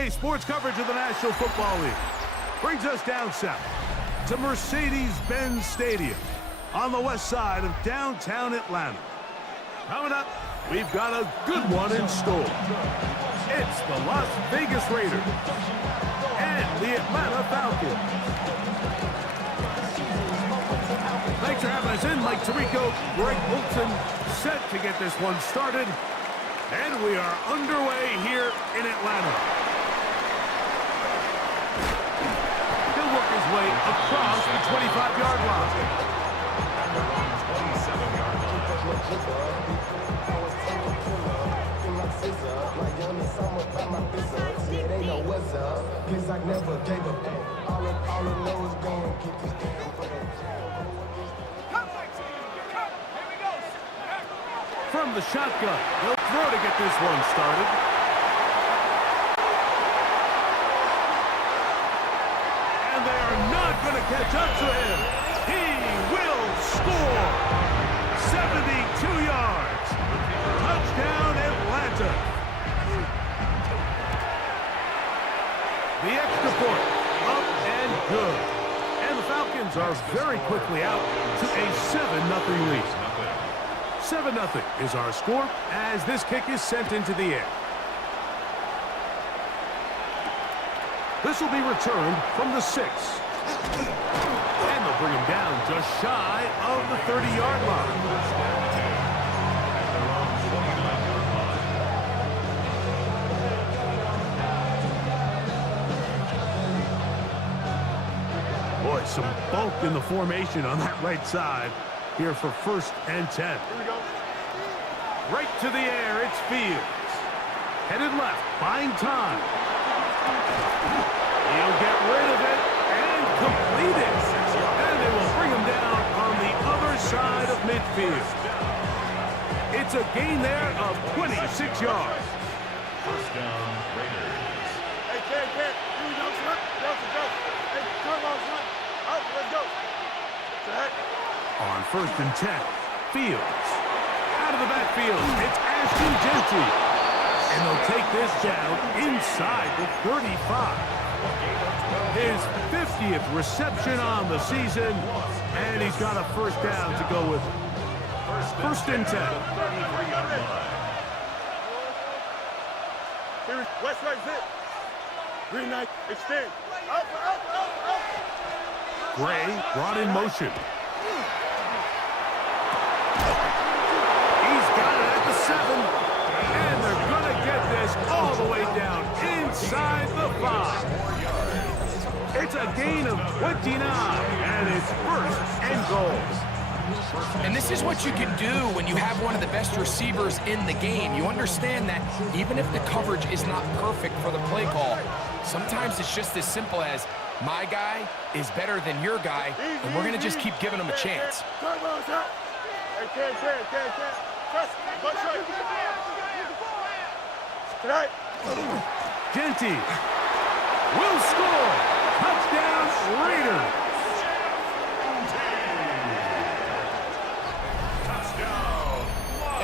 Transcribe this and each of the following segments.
CBA Sports coverage of the National Football League brings us down south to Mercedes-Benz Stadium on the west side of downtown Atlanta. Coming up, we've got a good one in store. It's the Las Vegas Raiders and the Atlanta Falcons. Thanks for having us in. Mike Tirico, Greg Olson, set to get this one started. And we are underway here in Atlanta. He'll work his way across the 25-yard line. From the shotgun, he'll throw to get this one started. And they are not going to catch up to him. He will score. 72 yards. Touchdown, Atlanta. The extra point, up and good. And the Falcons are very quickly out to a 7-0 lead. 7-0 is our score as this kick is sent into the air. This will be returned from the 6. And they'll bring him down just shy of the 30-yard line. Boy, some bulk in the formation on that right side here for 1st and 10. Right to the air, it's Fields. Headed left, buying time. He'll get rid of it and complete it. And they will bring him down on the other side of midfield. It's a gain there of 26 yards. First down, Raiders. Hey, Ken. Here we go, son. Go. Hey, come on, son. Out, let's go. On 1st and 10, Fields. Out of the backfield, it's Ashton Jeanty. And they'll take this down inside the 35. His 50th reception on the season, and he's got a 1st down to go with it. 1st and 10. Here, West right, zip. Green light, extend. Up. Gray brought in motion. He's got it at the 7. And they're going to get this all the way down inside the 5. It's a gain of 29, and it's 1st and goal. And this is what you can do when you have one of the best receivers in the game. You understand that even if the coverage is not perfect for the play call, sometimes it's just as simple as my guy is better than your guy, and we're going to just keep giving him a chance. Come on, son. Hey, Ken. Trust me. Go straight. Tonight. Jeanty will score. Touchdown, Raiders.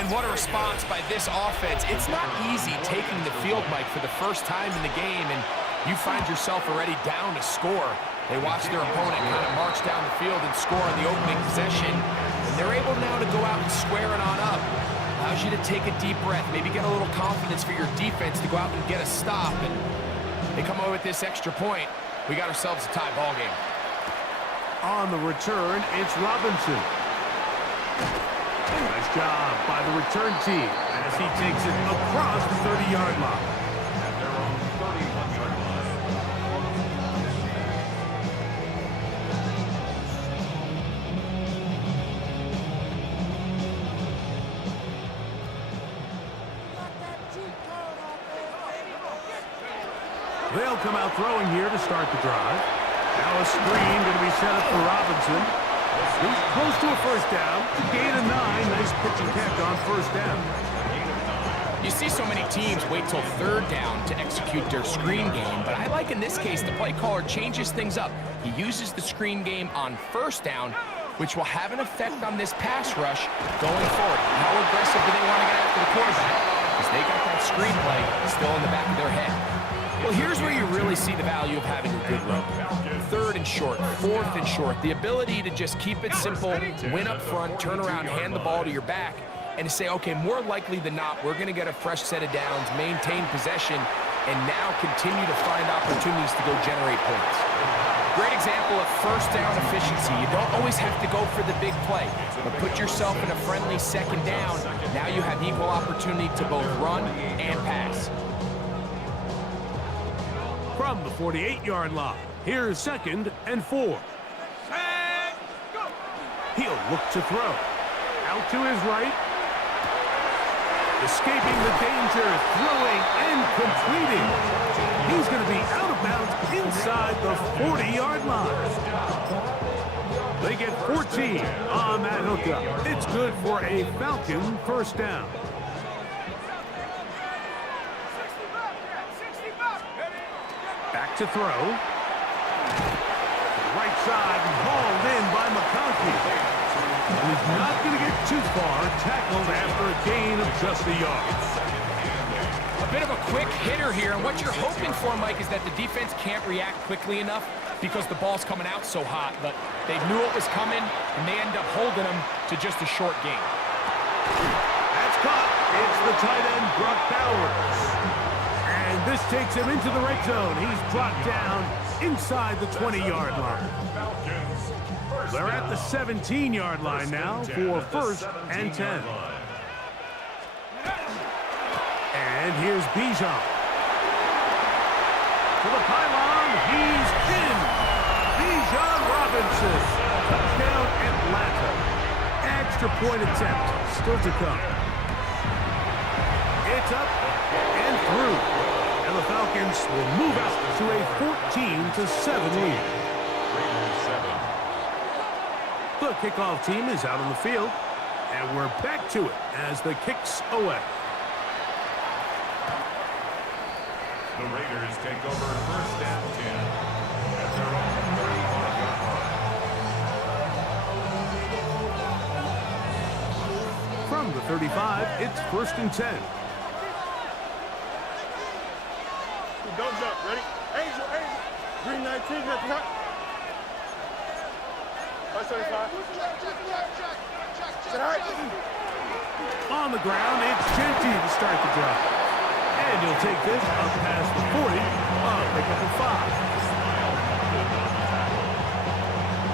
And what a response by this offense. It's not easy taking the field, Mike, for the first time in the game, and you find yourself already down to score. They watch their opponent kind of march down the field and score on the opening possession, and they're able now to go out and square it on up. Allows you to take a deep breath, maybe get a little confidence for your defense to go out and get a stop, and they come away with this extra point. We got ourselves a tie ball game. On the return, it's Robinson. Nice job by the return team as he takes it across the 30-yard line. At their own 31-yard line. They'll come out throwing here to start the drive. Now a screen going to be set up for Robinson. He's close to a 1st down. Gain of 9. Nice pitch and catch on 1st down. You see so many teams wait till 3rd down to execute their screen game, but I like in this case the play caller changes things up. He uses the screen game on 1st down, which will have an effect on this pass rush going forward. How aggressive do they want to get after the quarterback? Because they got that screen play still in the back of their head. Well, here's where you really see the value of having a good run. 3rd and short, 4th and short. The ability to just keep it simple, win up front, turn around, hand the ball to your back, and to say, okay, more likely than not, we're going to get a fresh set of downs, maintain possession, and now continue to find opportunities to go generate points. Great example of first down efficiency. You don't always have to go for the big play, but put yourself in a friendly 2nd down. Now you have equal opportunity to both run and pass. From the 48-yard line, here's 2nd and 4. He'll look to throw. Out to his right. Escaping the danger, throwing and completing. He's going to be out of bounds inside the 40-yard line. They get 14 on that hookup. It's good for a Falcon first down. Back to throw. Right side, hauled in by McConkey. He's not going to get too far, tackled after a gain of just a yard. A bit of a quick hitter here, and what you're hoping for, Mike, is that the defense can't react quickly enough because the ball's coming out so hot, but they knew it was coming, and they end up holding them to just a short gain. That's caught. It's the tight end, Brock Bowers. And this takes him into the red zone. He's brought down inside the 20-yard line. They're at the 17-yard line now for 1st and 10. And here's Bijan. To the pylon, he's in. Bijan Robinson. Touchdown Atlanta. Extra point attempt still to come. It's up and through. And the Falcons will move out to a 14-7 lead. The kickoff team is out on the field, and we're back to it as the kick's away. The Raiders take over 1st and 10 at their own 31-yard line. From the 35, it's 1st and 10. Don't jump. Ready? Angel. Green 19 at the top. 575. On the ground, it's Genty to start the drive. And he'll take this up past the 40. Pick up a 5.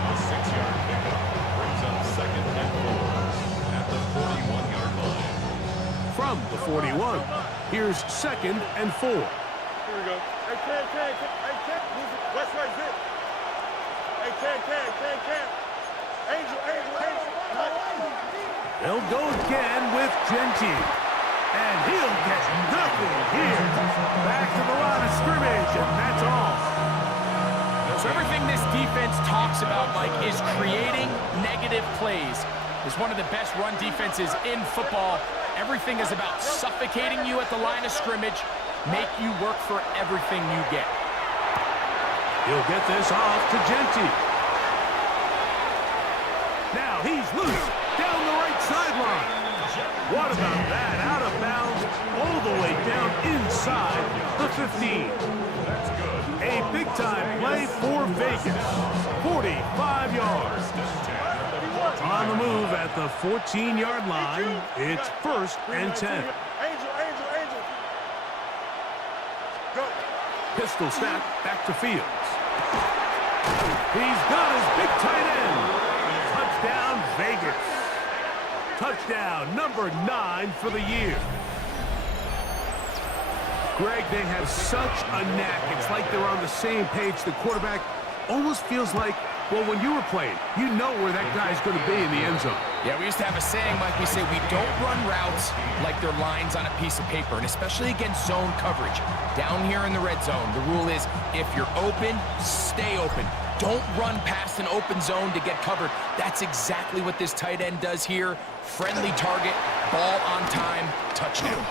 A 6-yard pickup brings up 2nd and 4 at the 41-yard line. From the 41, here's 2nd and 4. Here we go. Hey, Cam. West right zip. Hey, Cam. Angel. They'll go again with Genty. And he'll get nothing here. Back to the line of scrimmage, and that's all. So everything this defense talks about, Mike, is creating negative plays. It's one of the best run defenses in football. Everything is about suffocating you at the line of scrimmage, make you work for everything you get. He'll get this off to Genty. Now he's loose down the right sideline. What about that? Out of bounds all the way down inside the 15. A big-time play for Vegas. 45 yards. On the move at the 14-yard line, it's 1st and 10. Angel. Go. Pistol snap back to Fields. He's got his big tight end. Touchdown, Vegas. Touchdown number 9 for the year. Greg, they have such a knack. It's like they're on the same page. The quarterback almost feels like, well, when you were playing, you know where that guy's going to be in the end zone. Yeah, we used to have a saying, Mike, we say we don't run routes like they're lines on a piece of paper, and especially against zone coverage. Down here in the red zone, the rule is if you're open, stay open. Don't run past an open zone to get covered. That's exactly what this tight end does here. Friendly target, ball on time, touchdown.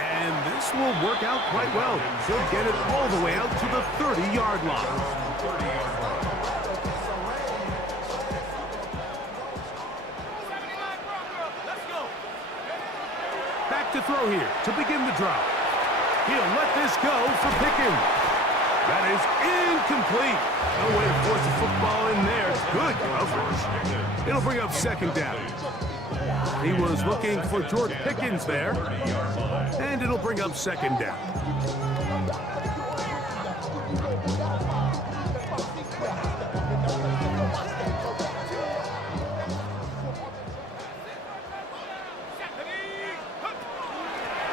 And this will work out quite well. He'll get it all the way out to the 30-yard line. Back to throw here to begin the drive. He'll let this go for Pickens. That is incomplete. No way to force the football in there. Good coverage. It'll bring up second down. He was looking for George Pickens there. And it'll bring up second down.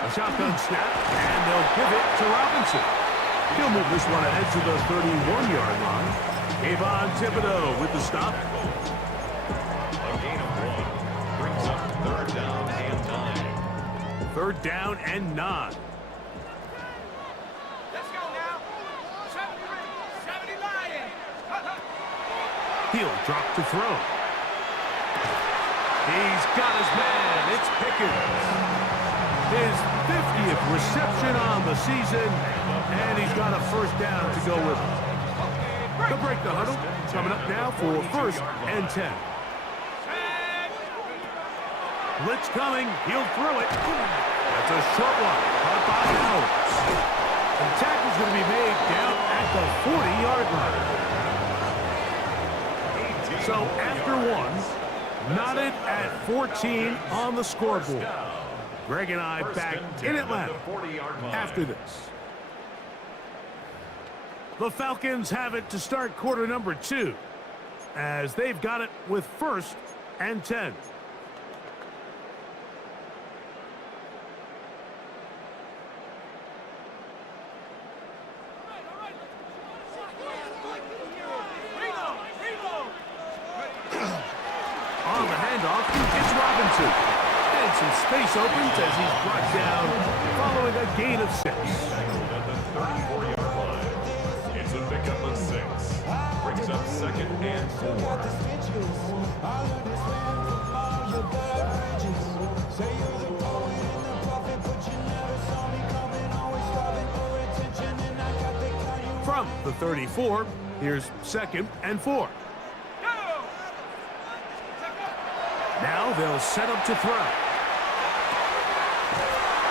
A shotgun snap, and they'll give it to Robinson. He'll move this one ahead to the 31-yard line. Kayvon Thibodeaux with the stop. A gain of 1 brings up 3rd down and 9. 3rd down and 9. Let's go now. 70 Lions. He'll drop to throw. He's got his man. It's Pickens. His 50th reception on the season, and he's got a 1st down to go with him. They'll break the huddle. Coming up now for 1st and 10. Blitz coming. He'll throw it. That's a short one. Caught by Howard. The tackle's going to be made down at the 40-yard line. So after one, knotted at 14 on the scoreboard. Greg and I back in Atlanta after this. The Falcons have it to start quarter number 2, as they've got it with 1st and 10. On the handoff, it's Robinson. And some space opens as he's brought down following a gain of 6. At the 34-yard line, it's a pickup of 6. Brings up 2nd and 4. From the 34, here's 2nd and 4. Now they'll set up to throw.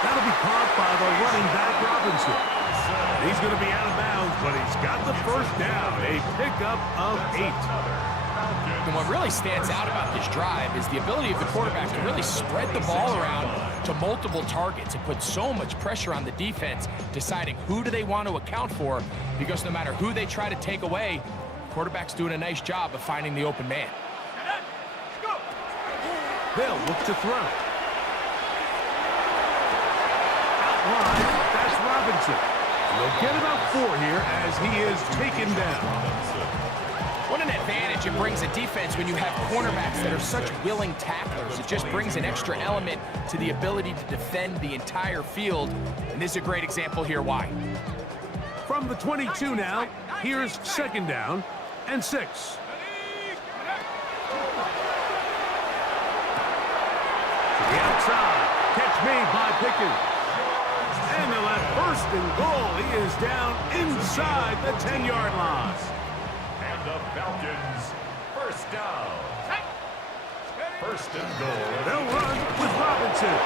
That'll be caught by the running back, Robinson. He's going to be out of bounds, but he's got the 1st down, a pickup of 8. And what really stands out about this drive is the ability of the quarterback to really spread the ball around to multiple targets and put so much pressure on the defense, deciding who do they want to account for, because no matter who they try to take away, the quarterback's doing a nice job of finding the open man. They'll look to throw. Out wide, that's Robinson. They'll get about 4 here as he is taken down. What an advantage it brings a defense when you have cornerbacks that are such willing tacklers. It just brings an extra element to the ability to defend the entire field. And this is a great example here why. From the 22 now, here's 2nd down and 6. The outside, catch made by Pickens. And they'll have 1st and goal. He is down inside the 10-yard line. And the Falcons, 1st down. 1st and goal. They'll run with Robinson.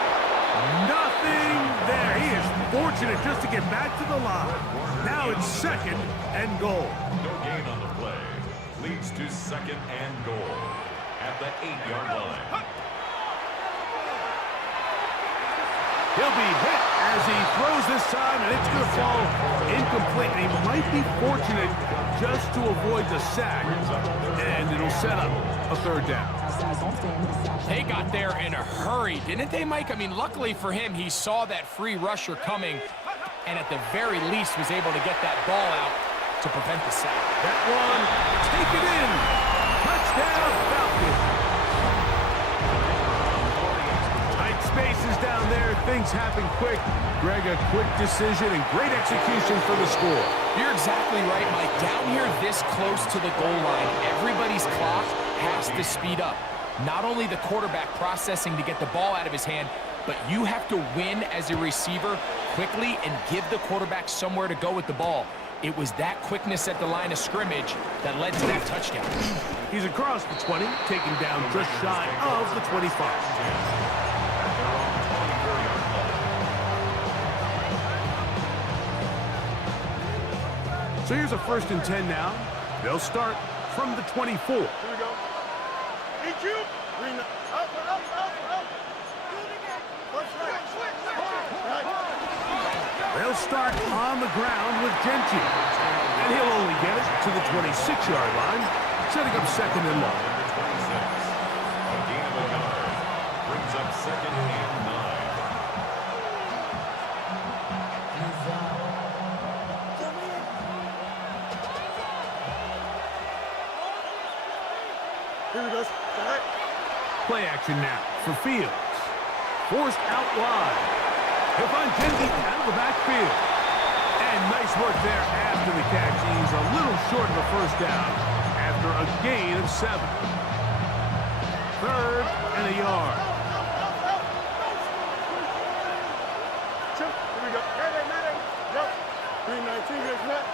Nothing there. He is fortunate just to get back to the line. Now it's 2nd and goal. No gain on the play. Leads to 2nd and goal at the 8-yard line. He'll be hit as he throws this time, and it's going to fall incomplete. And he might be fortunate just to avoid the sack, and it'll set up a 3rd down. They got there in a hurry, didn't they, Mike? I mean, luckily for him, he saw that free rusher coming, and at the very least was able to get that ball out to prevent the sack. That one, take it in. Touchdown, Falcons. Tight spaces down there. Things happen quick. Greg, a quick decision and great execution for the score. You're exactly right, Mike. Down here this close to the goal line, everybody's clock has to speed up. Not only the quarterback processing to get the ball out of his hand, but you have to win as a receiver quickly and give the quarterback somewhere to go with the ball. It was that quickness at the line of scrimmage that led to that touchdown. He's across the 20, taken down just shy of the 25. So here's a 1st and 10 now. They'll start from the 24. Here we go. Eat you. Green. Up. They'll start on the ground with Genty. And he'll only get it to the 26-yard line, setting up 2nd and long. A gain of a yard brings up 2nd and 9. Here we go. Play action now for Fields. Forced out wide. He'll find Genty out of the backfield. And nice work there after the catch. He's a little short of a 1st down after a gain of 7. 3rd and a yard. Here we go. Hey. Go. Green 19. Here's Matt.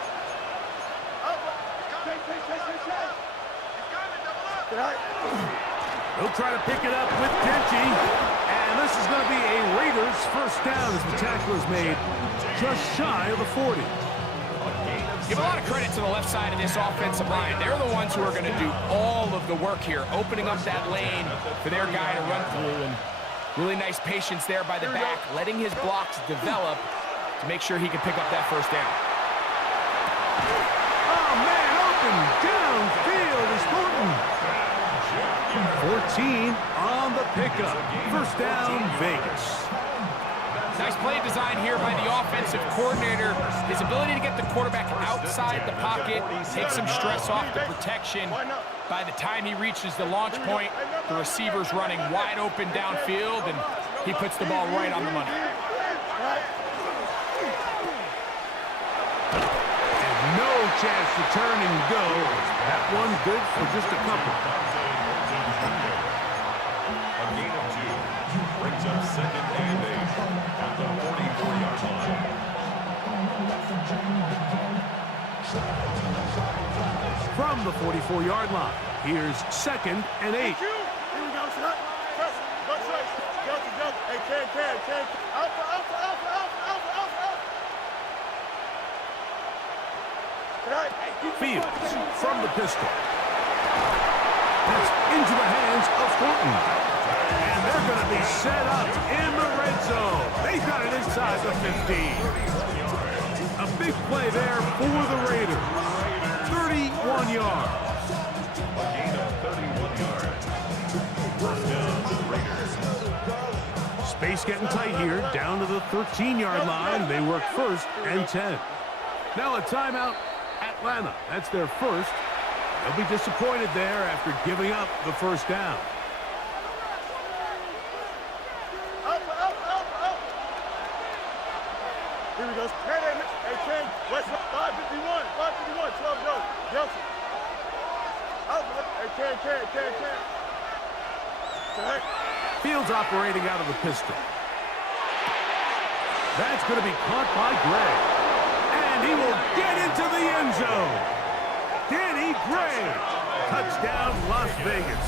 He'll try to pick it up with Genty. And this is going to be a Raiders 1st down as the tackle is made just shy of the 40. Give a lot of credit to the left side of this offensive line. They're the ones who are going to do all of the work here, opening up that lane for their guy to run through. And really nice patience there by the back, letting his blocks develop to make sure he can pick up that 1st down. Oh, man, open downfield is Thornton. 14 on the pickup. 1st down, Vegas. Nice play design here by the offensive coordinator. His ability to get the quarterback outside the pocket, take some stress off the protection. By the time he reaches the launch point, the receiver's running wide open downfield, and he puts the ball right on the money. And no chance to turn and go. That one good for just a couple. A gain of 2 brings up 2nd and 8 at the 44-yard line. From the 44-yard line, here's 2nd and 8. Here we go, son. Go straight. Go. Hey, can. Alpha. Fields from the pistol. That's into the hands of Thornton. And they're going to be set up in the red zone. They've got it inside the 15. A big play there for the Raiders. 31 yards. A gain of 31 yards. 1st down, Raiders. Space getting tight here. Down to the 13-yard line. They work 1st and 10. Now a timeout. Atlanta. That's their 1st. They'll be disappointed there after giving up the 1st down. Here we go. Hey, 10. West 551. 12 goes. Nelson. Alpha. Hey, can. Fields operating out of the pistol. That's going to be caught by Gray. And he will get into the end zone. Danny Gray. Touchdown, Las Vegas.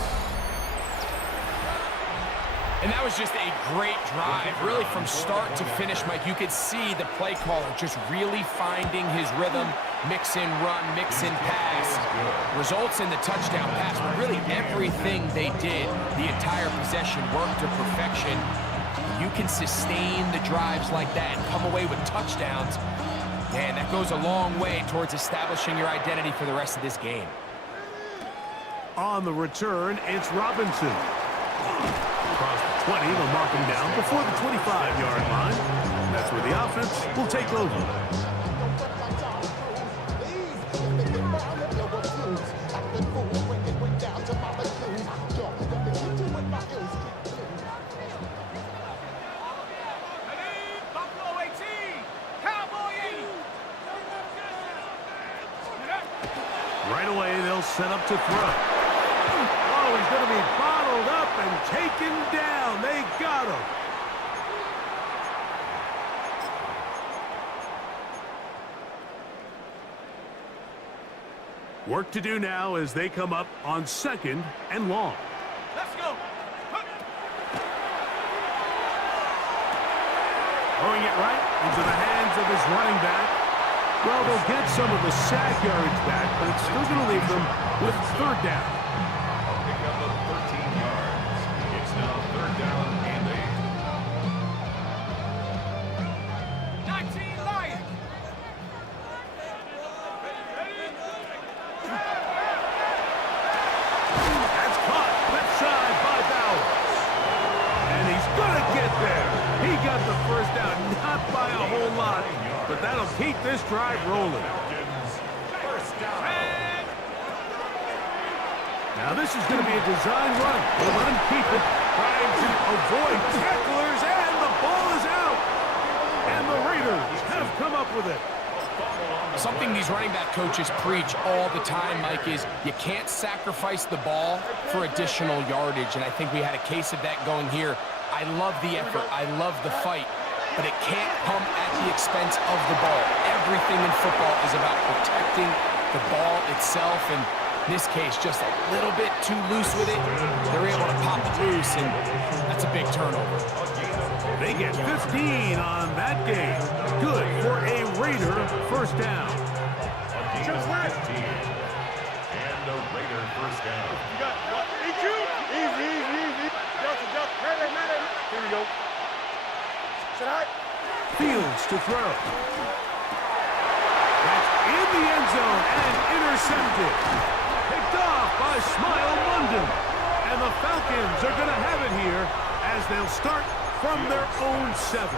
And that was just a great drive. Really from start to finish, Mike, you could see the play caller just really finding his rhythm. Mix in run, mix in pass. Results in the touchdown pass. But really everything they did, the entire possession worked to perfection. You can sustain the drives like that and come away with touchdowns. Man, that goes a long way towards establishing your identity for the rest of this game. On the return, it's Robinson. Across the 20, they'll mark him down before the 25-yard line. That's where the offense will take over. Right away, they'll set up to throw. Oh, he's going to be bottled up and taken down. They got him. Work to do now as they come up on 2nd and long. Let's go. Throwing it right into the hands of his running back. Well, they'll get some of the sack yardage back, but it's still going to leave them with third down. A pickup of 13 yards. It's now third down and 19 Lions. That's caught left side by Bowers. And he's going to get there. He got the first down, not by a whole lot, but that'll keep this drive rolling. first down. Now this is going to be a design run. They'll let him keep it, trying to avoid tacklers, and the ball is out. And the Raiders have come up with it. Something these running back coaches preach all the time, Mike, is you can't sacrifice the ball for additional yardage, and I think we had a case of that going here. I love the effort. I love the fight, but it can't come at the expense of the ball. Everything in football is about protecting the ball itself, and in this case, just a little bit too loose with it. They're able to pop it loose, and that's a big turnover. They get 15 on that game. Good for a Raider first down. Just win. And a Raider first down. You got what? EQ? Easy, easy, easy. Delta, Delta. Mayday. Here we go. Sit high. Fields to throw. That's in the end zone and intercepted. Picked off by Smile London. And the Falcons are going to have it here as they'll start from their own 7.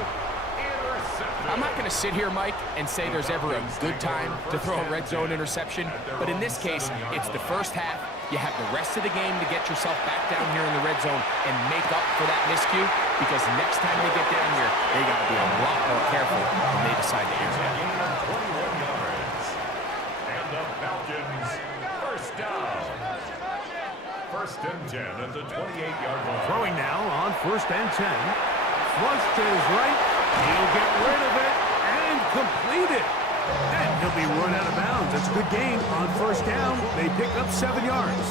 I'm not going to sit here, Mike, and say there's ever a good time to throw a red zone interception, but in this case, it's the first half. You have the rest of the game to get yourself back down here in the red zone and make up for that miscue, because next time they get down here, they got to be a lot more careful when they decide to answer that. 21 yards. And the Falcons first down. First and 10 at the 28-yard line. Throwing now on first and 10. Flush to his right. He'll get rid of it and complete it. And he'll be run out of bounds. That's a good gain on first down. They pick up 7 yards.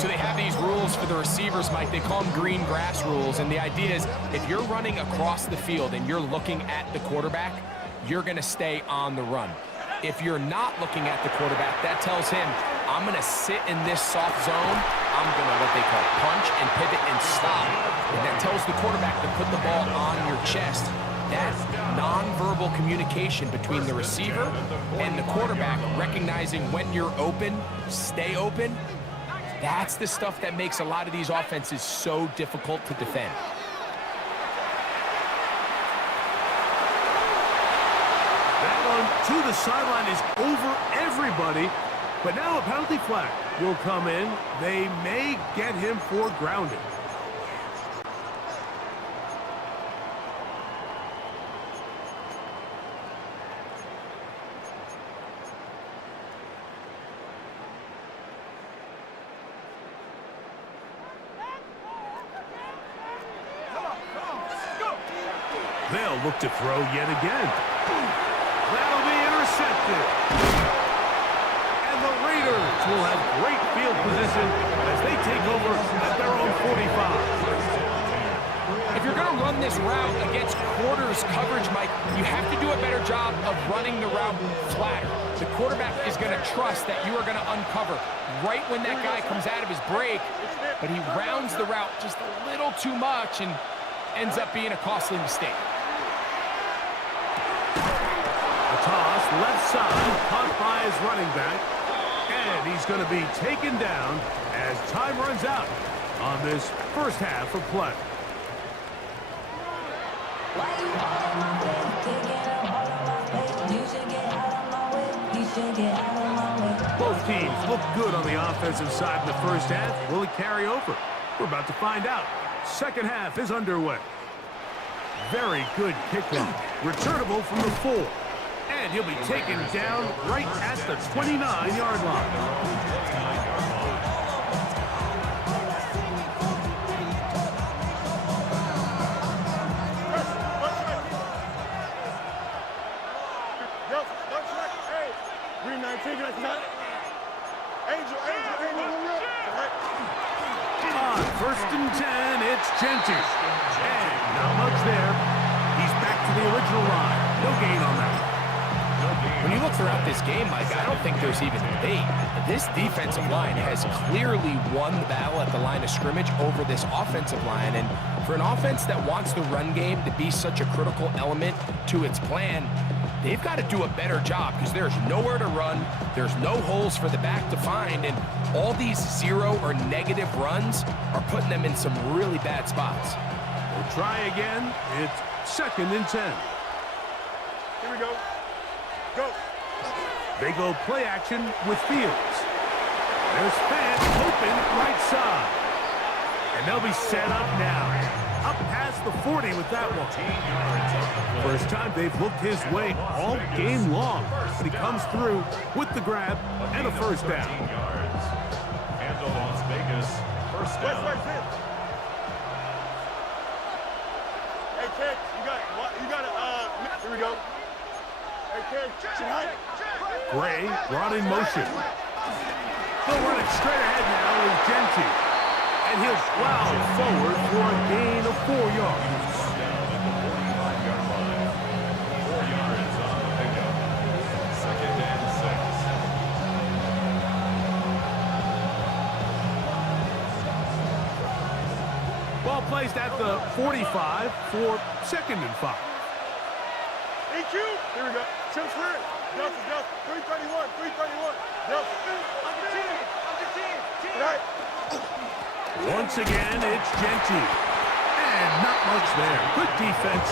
So they have these rules for the receivers, Mike. They call them green grass rules, and the idea is if you're running across the field and you're looking at the quarterback, you're going to stay on the run. If you're not looking at the quarterback, that tells him, I'm going to sit in this soft zone. I'm going to what they call punch and pivot and stop. And that tells the quarterback to put the ball on your chest. That nonverbal communication between the receiver and the quarterback, recognizing when you're open, stay open, that's the stuff that makes a lot of these offenses so difficult to defend. That one to the sideline is over everybody. But now a penalty flag will come in. They may get him for grounding. They'll look to throw yet again. That'll be intercepted. And the Raiders will have great field position as they take over at their own 45. If you're going to run this route against quarters coverage, Mike, you have to do a better job of running the route flatter. The quarterback is going to trust that you are going to uncover right when that guy comes out of his break, but he rounds the route just a little too much and ends up being a costly mistake. Toss left side, caught by his running back, and he's going to be taken down as time runs out on this first half of play. Both teams look good on the offensive side in the first half. Will it carry over? We're about to find out. Second half is underway. Very good kickoff. Returnable from the 4. And he'll be taken down right at the 29-yard line. Green 19, that's not. Angel. On first and 10, it's Genty. And not much there. He's back to the original line. No gain on that. When you look throughout this game, Mike, I don't think there's even debate. This defensive line has clearly won the battle at the line of scrimmage over this offensive line. And for an offense that wants the run game to be such a critical element to its plan, they've got to do a better job because there's nowhere to run, there's no holes for the back to find, and all these zero or negative runs are putting them in some really bad spots. We'll try again. It's 2nd and 10. Here we go. Go. They go play action with Fields. There's fans open right side. And they'll be set up now. Up past the 40 with that one. First time they've looked his way all game long. But he comes through with the grab and a first down. And the Las Vegas first down. West. Hey, Ken, you got here we go. Hey, Ken, tonight. Gray brought in motion. They'll run it straight ahead now with Genty. And he'll plow forward for a gain of 4 yards. Down at the 45-yard line. 4 yards on the pickup. 2nd and 6. Ball placed at the 45 for 2nd and 5. EQ. Here we go. Tim Swear. Delta. 331. Delta. I'm the team. Right. Once again, it's Genty. And not much there. Good defense.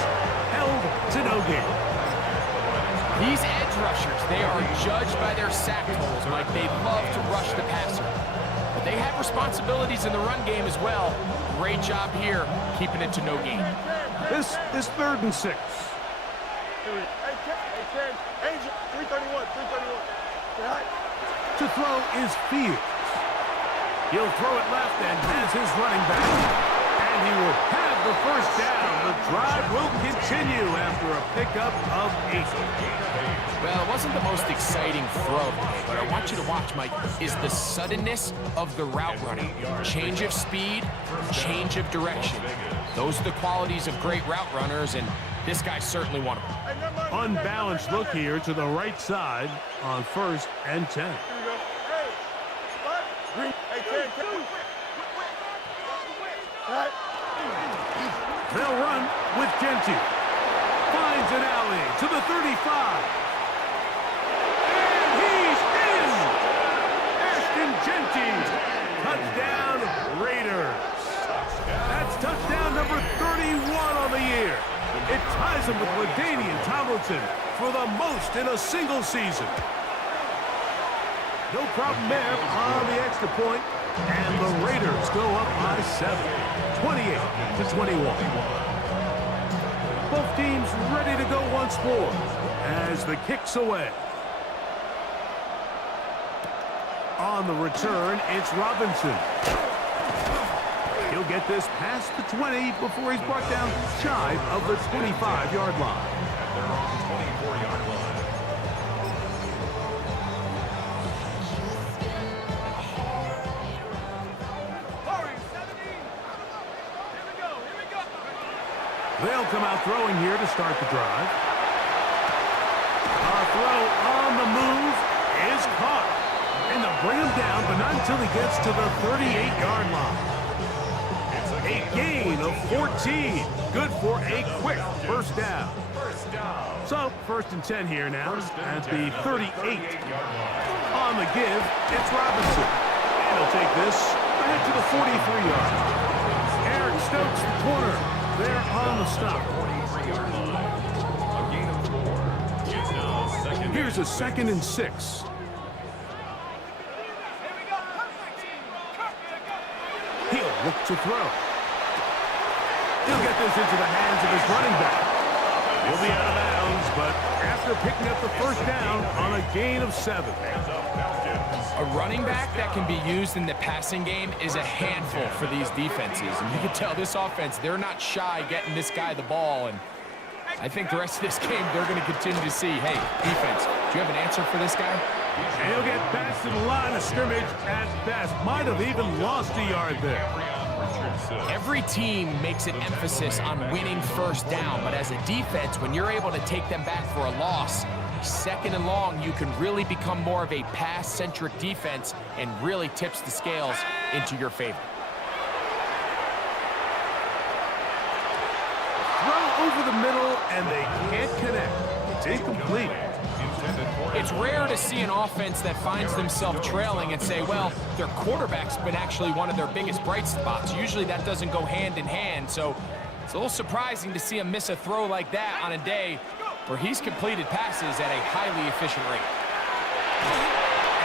Held to no gain. These edge rushers, they are judged by their sack totals, Mike. They love to rush the passer. But they have responsibilities in the run game as well. Great job here, keeping it to no gain. This is 3rd and 6. Hey, Ken. Angel. 331. Tonight. To throw is Fields. He'll throw it left and has his running back. And he will have the first down. The drive will continue after a pickup of 8. Well, it wasn't the most exciting throw today, but I want you to watch, Mike, is the suddenness of the route running. Change of speed, change of direction. Those are the qualities of great route runners, and this guy's certainly one of them. Unbalanced look here to the right side on 1st and 10. Here we go. Hey, what? Green. Hey, Ken. Right. They'll run with Genty. Finds an alley to the 35. And he's in! Ashton Genty. Touchdown, Raiders. That's touchdown number 31 on the year. It ties him with LaDainian Tomlinson for the most in a single season. No problem there on the extra point, and the Raiders go up by 7, 28-21. Both teams ready to go once more as the kick's away. On the return, it's Robinson. He'll get this past the 20 before he's brought down shy of the 25-yard line. At their own 24-yard line. They'll come out throwing here to start the drive. A throw on the move is caught. And they'll bring him down, but not until he gets to the 38-yard line. A gain of 14. Good for a quick first down. So, 1st and 10 here now at the 38. On the give, it's Robinson. And he'll take this ahead to the 43-yard. Eric Stokes, the corner, there on the stop. Here's a 2nd and 6. He'll look to throw. He'll get this into the hands of his running back. He'll be out of bounds, but after picking up the first down on a gain of 7. A running back that can be used in the passing game is a handful for these defenses. And you can tell this offense, they're not shy getting this guy the ball. And I think the rest of this game, they're going to continue to see, hey, defense, do you have an answer for this guy? And he'll get past to the line of scrimmage at best. Might have even lost a yard there. Every team makes an emphasis on winning first down, but as a defense, when you're able to take them back for a loss, second and long, you can really become more of a pass-centric defense and really tips the scales into your favor. Throw over the middle, and they can't connect. It's incomplete. It's rare to see an offense that finds themselves trailing and say, well, their quarterback's been actually one of their biggest bright spots. Usually that doesn't go hand in hand, so it's a little surprising to see him miss a throw like that on a day where he's completed passes at a highly efficient rate.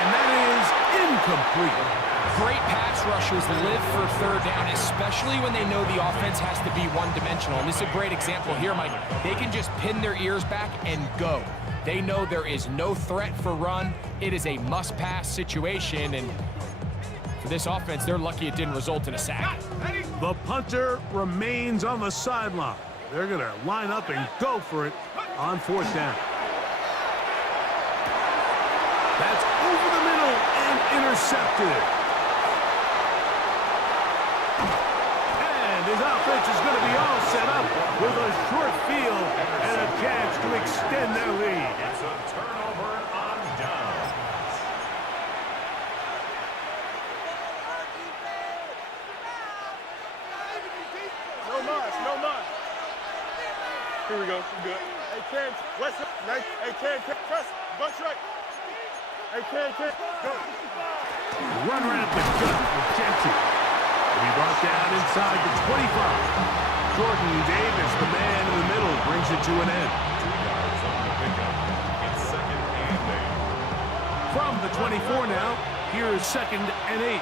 And that is incomplete. Great pass rushers live for third down, especially when they know the offense has to be one-dimensional. And this is a great example here, Mike. They can just pin their ears back and go. They know there is no threat for run. It is a must-pass situation, and for this offense, they're lucky it didn't result in a sack. The punter remains on the sideline. They're going to line up and go for it on fourth down. That's over the middle and intercepted. And his offense is going to be all set up with a short field and a chance to extend their lead. It's a turnover on downs. No mas, no mas. Here we go. We're good. Hey, Ken, West. Hey, Ken, press. Bunch right. Hey, Ken, go. Run right up the gut with Gentry. Will be brought down inside the 25. Jordan Davis, the man in the middle, brings it to an end. 2 yards on the pickup. It's second and 8. From the 24 now, here is second and 8.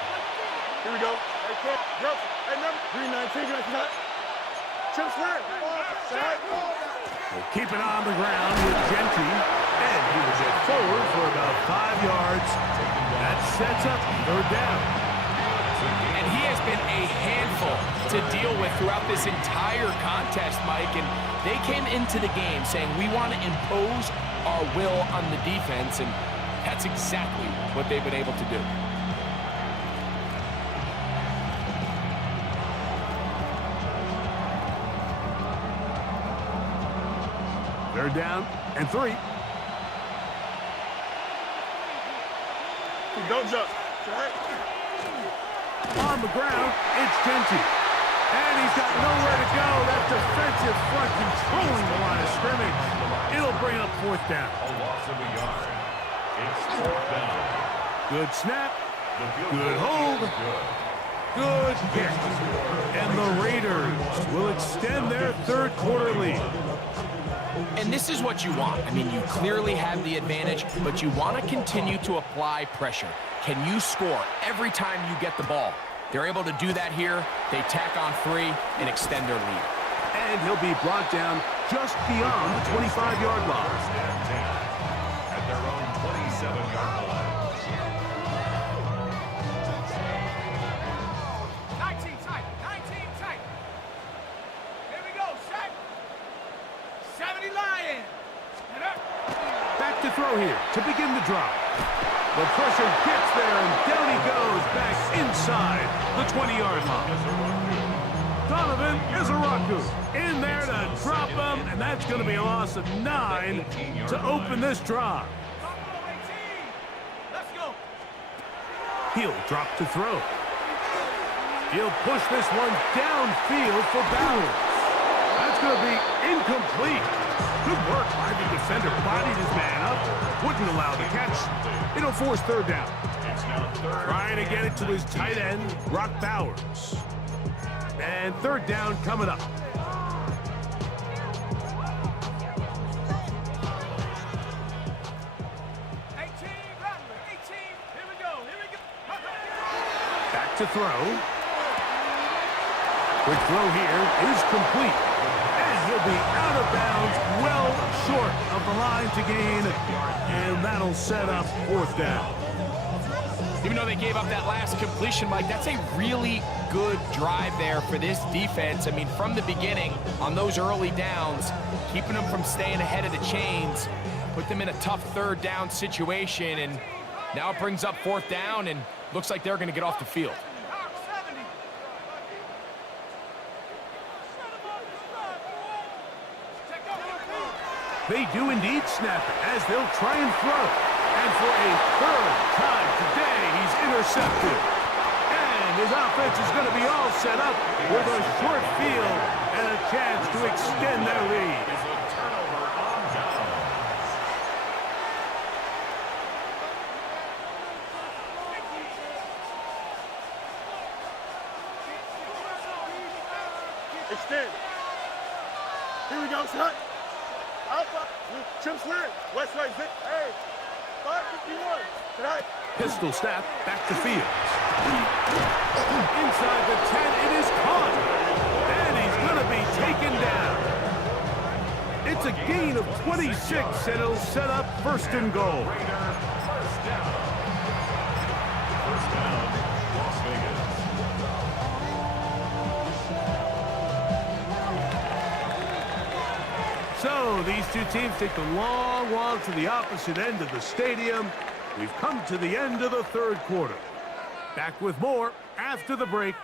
Here we go. Hey, Ken, go. Hey, number 319, you got Chip Swear. We'll keep it on the ground with Gentry, and he will get forward for about 5 yards. That sets up third down. And he has been a handful to deal with throughout this entire contest, Mike. And they came into the game saying, we want to impose our will on the defense, and that's exactly what they've been able to do. Third down and 3. Don't jump. On the ground, it's Gentry. And he's got nowhere to go. That defensive front controlling the line of scrimmage. It'll bring up fourth down. A loss of a yard. It's fourth down. Good snap. The field Good goal hold. is good. Good kick. And the Raiders will extend their third quarter lead. And this is what you want. I mean, you clearly have the advantage, but you want to continue to apply pressure. Can you score every time you get the ball? They're able to do that here. They tack on 3 and extend their lead. And he'll be brought down just beyond the 25-yard line. First and 10 at their own 27-yard line. 19 tight. 19 tight. Here we go. Set. 70 Lions. Back to throw here to begin the drive. The pressure gets there, and down he goes back inside the 20-yard line. Donovan Izaraku in there to drop him, and that's going to be a loss of 9 to open this drive. Let's go. He'll drop to throw. He'll push this one downfield for Bowers. That's going to be incomplete. Good work by the defender. Bodied his man up. Wouldn't allow the catch. It'll force third down. It's now third. Trying to get it to his tight end, Brock Bowers. And third down coming up. 18, Rattler. 18. Here we go. Here we go. Back to throw. Quick throw here is complete. And he'll be out of bounds, well short of the line to gain. And that'll set up fourth down. Even though they gave up that last completion, Mike, that's a really good drive there for this defense. I mean, from the beginning, on those early downs, keeping them from staying ahead of the chains, put them in a tough third down situation, and now it brings up fourth down, and looks like they're going to get off the field. 70. Check out. They do indeed snap it as they'll try and throw. And for a third time today, he's intercepted. And his offense is going to be all set up with a short field and a chance to extend their lead. Is a turnover on downs. Extend. Here we go, son. Alpha. Chip slant. West right. Zip. Hey. 551. Tonight. Pistol snap, back to Fields. Inside the 10, it is caught. And he's going to be taken down. It's a gain of 26, and it'll set up first and goal. First down. First down, Las Vegas. So these two teams take the long walk to the opposite end of the stadium. We've come to the end of the third quarter. Back with more after the break.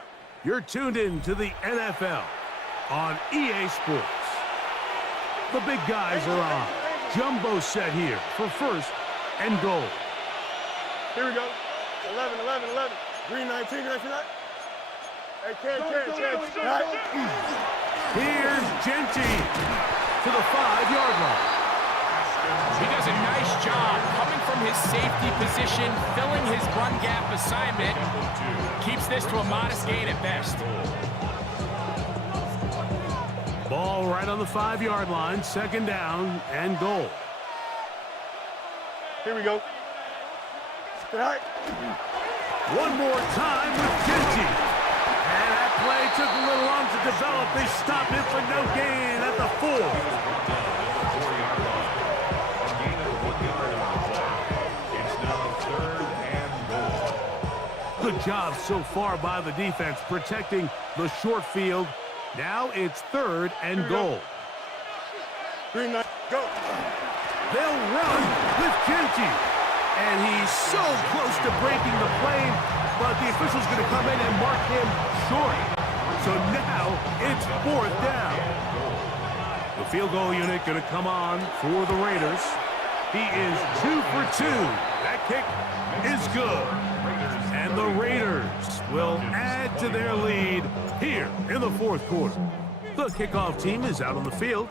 You're tuned in to the NFL on EA Sports. The big guys are on. Jumbo set here for first and goal. Here we go. 11, 11, 11. Green 19, did I see that? Hey, Ken. Right. Here's Genty to the 5-yard line. He does a nice job coming from his safety position, filling his run gap assignment. Keeps this to a modest gain at best. Ball right on the 5-yard line, second down and goal. Here we go. Right. One more time with Genty. And that play took a little long to develop. They stopped it for no gain at the 4. Good job so far by the defense protecting the short field. Now it's third and goal. Green 9, go. They'll run with Genty. And he's so close to breaking the play, but the official's going to come in and mark him short. So now it's fourth down. The field goal unit going to come on for the Raiders. He is 2 for 2. That kick is good. And the Raiders will add to their lead here in the fourth quarter. The kickoff team is out on the field,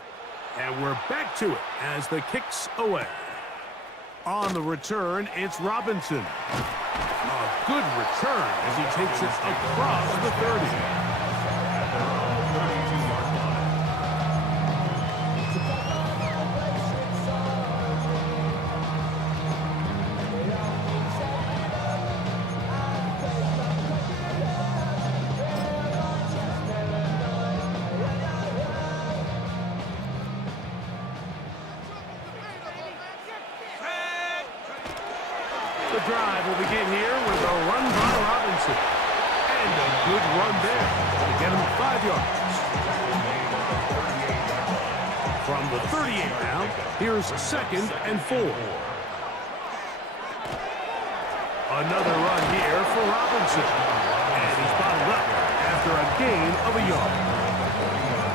and we're back to it as the kick's away. On the return, it's Robinson. A good return as he takes it across the 30. The drive will begin here with a run by Robinson. And a good run there to get him 5 yards. From the 38 now, here's second and 4. Another run here for Robinson. And he's bottled up after a gain of a yard.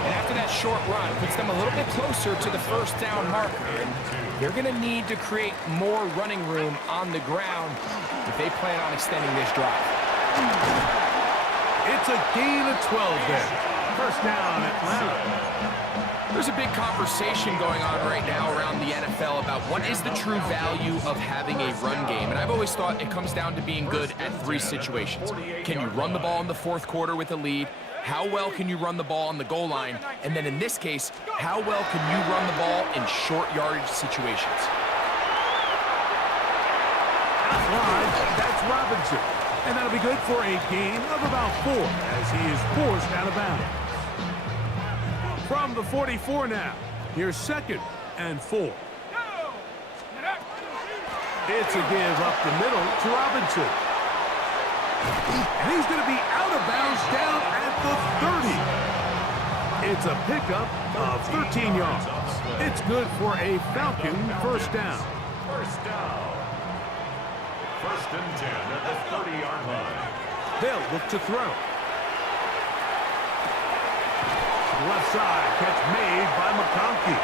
And after that short run, puts them a little bit closer to the first down marker. And they're going to need to create more running room on the ground if they plan on extending this drive. It's a gain of 12 there. First down, Atlanta. There's a big conversation going on right now around the NFL about what is the true value of having a run game. And I've always thought it comes down to being good at 3 situations. Can you run the ball in the fourth quarter with a lead? How well can you run the ball on the goal line? And then in this case, how well can you run the ball in short yardage situations? Outside, that's Robinson. And that'll be good for a gain of about 4 as he is forced out of bounds. From the 44 now, here's second and 4. It's a give up the middle to Robinson. And he's going to be out of bounds down at the 30. It's a pickup of 13 yards. It's good for a Falcon first down. First down. First and 10 at the 30-yard line. They'll look to throw. Left side, catch made by McConkey.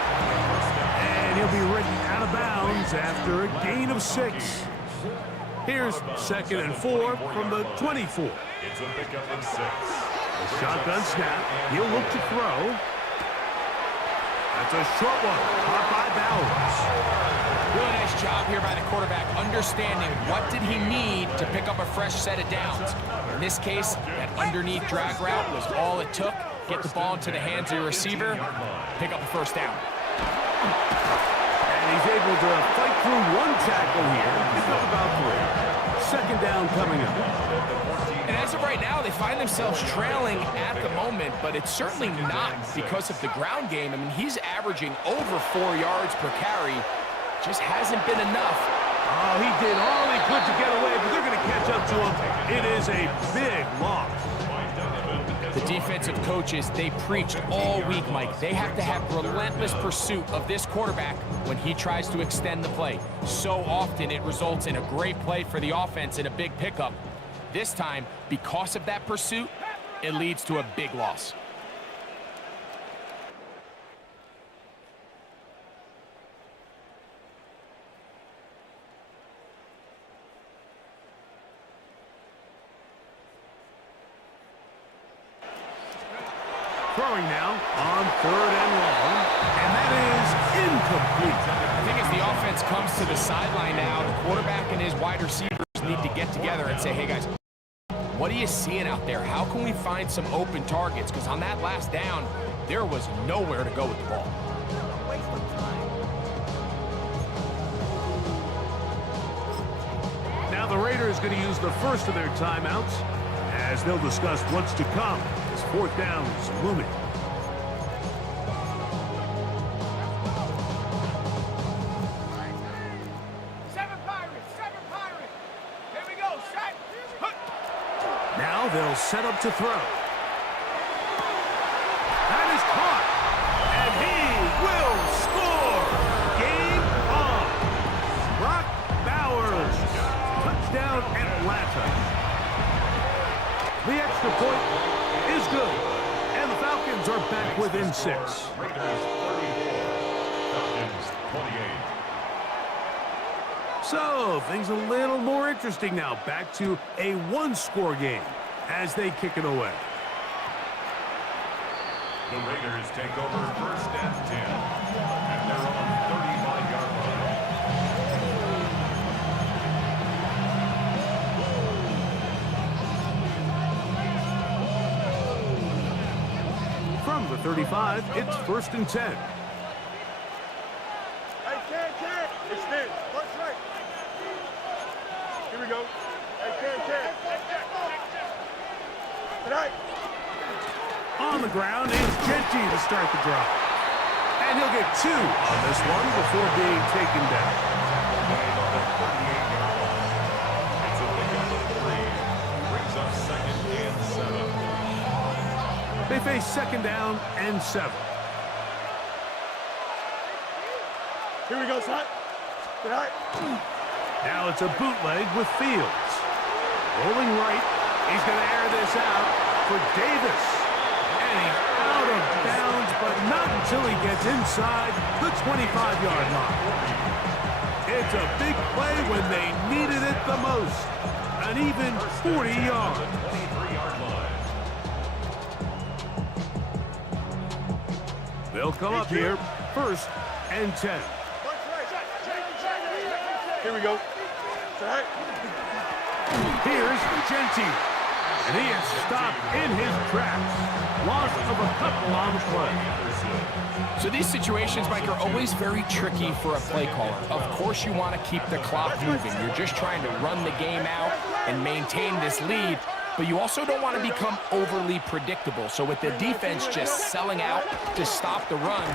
And he'll be written out of bounds after a gain of 6. Here's 2nd and 4 from the 24. It's a pickup of 6. Shotgun snap. He'll look to throw. That's a short one. Caught by Bowers. Really nice job here by the quarterback, understanding what did he need to pick up a fresh set of downs. In this case, that underneath drag route was all it took. Get the ball into the hands of your receiver, pick up a first down. And he's able to fight through 1 tackle here. Pick up about 3. 2nd down coming up. And as of right now, they find themselves trailing at the moment, but it's certainly not because of the ground game. I mean, he's averaging over 4 yards per carry. Just hasn't been enough. Oh, he did all he could to get away, but they're going to catch up to him. It is a big loss. The defensive coaches, they preached all week, Mike. They have to have relentless pursuit of this quarterback when he tries to extend the play. So often it results in a great play for the offense and a big pickup. This time, because of that pursuit, it leads to a big loss. Throwing now on 3rd and long, and that is incomplete. I think as the offense comes to the sideline now, the quarterback and his wide receivers need to get together and say, hey guys, what are you seeing out there? How can we find some open targets? Because on that last down, there was nowhere to go with the ball. Now the Raiders going to use the first of their timeouts as they'll discuss what's to come. 4th down is looming. Seven Pirates. Here we go, set. Now they'll set up to throw. That is caught. And he will score. Game on. Brock Bowers. Touchdown Atlanta. The extra point is good. And the Falcons are back within 6. Raiders 34, Falcons 28. So, things a little more interesting now. Back to a 1-score game as they kick it away. The Raiders take over 1st and 10. And they're on 35-yard line. From the 35, it's 1st and 10. Hey, Ken. Extend. Punch right. Here we go. Hey, Ken. Tonight. On the ground is Genty to start the drive. And he'll get 2 on this one before being taken down. It's a pickup of 3. Brings up 2nd and 7. They face 2nd down and 7. Here we go, son. Tonight. Now it's a bootleg with Fields. Rolling right. He's going to air this out for Davis. And he's out of bounds, but not until he gets inside the 25-yard line. It's a big play when they needed it the most. An even 40 yards. 23-yard line. They'll come up here, 1st and 10. Here we go. Tonight. Here's Genty. And he is stopped in his tracks. Loss of a couple on the play. So these situations, Mike, are always very tricky for a play caller. Of course you want to keep the clock moving. You're just trying to run the game out and maintain this lead, but you also don't want to become overly predictable. So with the defense just selling out to stop the run,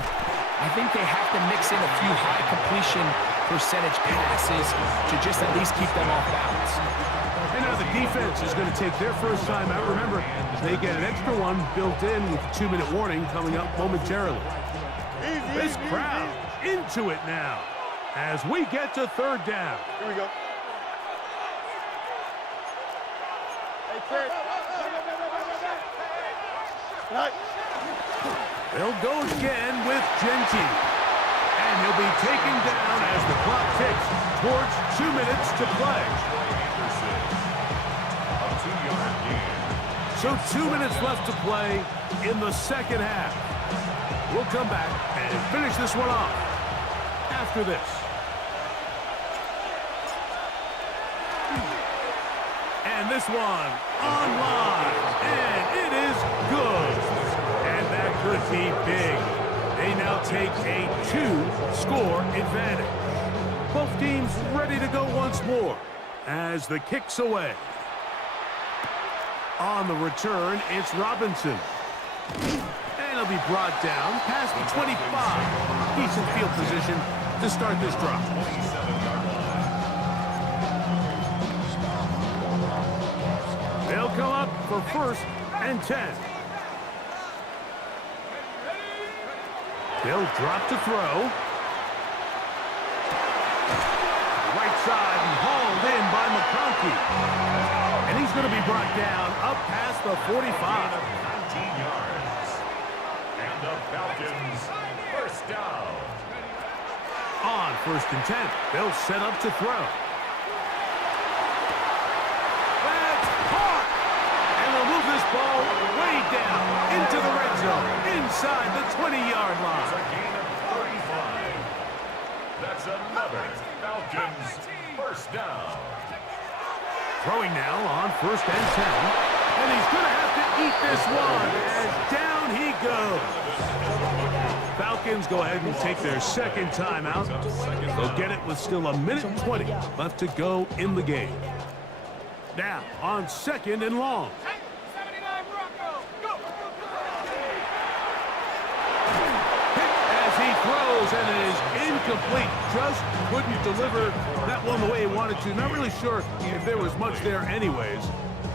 I think they have to mix in a few high completion percentage passes to just at least keep them off balance. And now the defense is going to take their first time out. Remember, they get an extra one built in with a 2-minute warning coming up momentarily. This crowd into it now as we get to 3rd down. Here we go. Hey, Ken. Tonight. They'll go again with Genty. And he'll be taken down as the clock ticks towards 2 minutes to play. Anderson. A 2-yard gain. So 2 minutes left to play in the second half. We'll come back and finish this one off after this. And this one online, and it is good. And that could be big. They now take a 2-score advantage. Both teams ready to go once more as the kick's away. On the return, it's Robinson. And he'll be brought down past the 25. Decent field position to start this drive. 27-yard line. They'll come up for 1st and 10. They'll drop to throw. Right side and hauled in by McConkey. And he's going to be brought down up past the 45. 19 yards. And the Falcons, first down. On 1st and 10, they'll set up to throw. That's caught! And they'll move this ball way down into the red zone, inside the 20-yard It's line. a gain of 35. That's another Falcons, first down. Throwing now on 1st and 10. And he's going to have to eat this one as down he goes. Falcons go ahead and take their second timeout. They'll get it with still 1:20 left to go in the game. Now on 2nd and long. 79 Bronco. Go. As he throws, and it is incomplete. Just couldn't deliver that one the way he wanted to. Not really sure if there was much there anyways.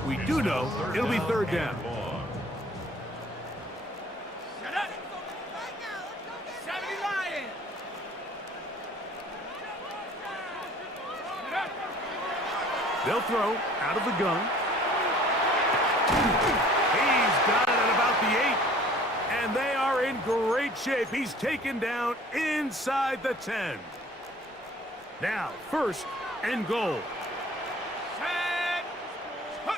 We do know it'll be 3rd down. Shut up. 70 Lions. Shut up. They'll throw out of the gun. He's got it at about the 8. And they are in great shape. He's taken down inside the 10. Now, 1st and goal. Set. Hut.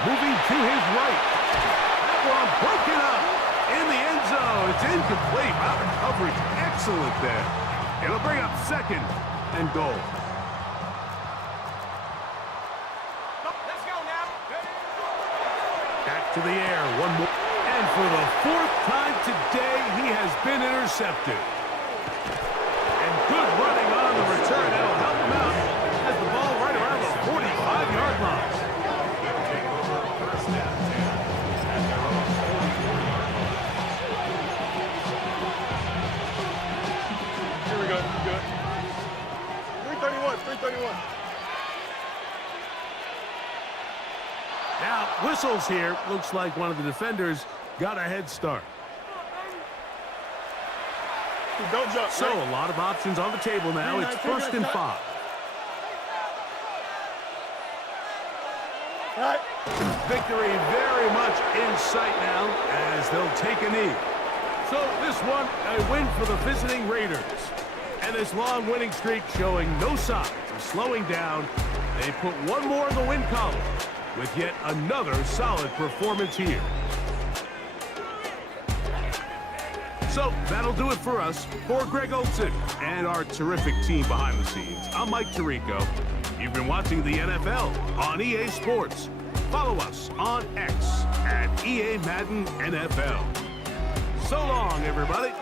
Moving to his right. That one broken up in the end zone. It's incomplete. Wow, the coverage excellent there. It'll bring up 2nd and goal. Let's go now. Back to the air, one more. And for the 4th time today, he has been intercepted. And good running on the return. That'll help him out. Has the ball right around the 45-yard line. Take over first and 10. At their own 44-yard line. Here we go. Good. 331. 331. Now, whistles here. Looks like one of the defenders got a head start. Don't jump. So, right? a lot of options on the table now. It's 1st and 5. Right. Victory very much in sight now as they'll take a knee. So this one, a win for the visiting Raiders. And this long winning streak showing no signs of slowing down. They put one more in the win column with yet another solid performance here. So that'll do it for us. For Greg Olsen and our terrific team behind the scenes, I'm Mike Tirico. You've been watching the NFL on EA Sports. Follow us on X at EA Madden NFL. So long, everybody.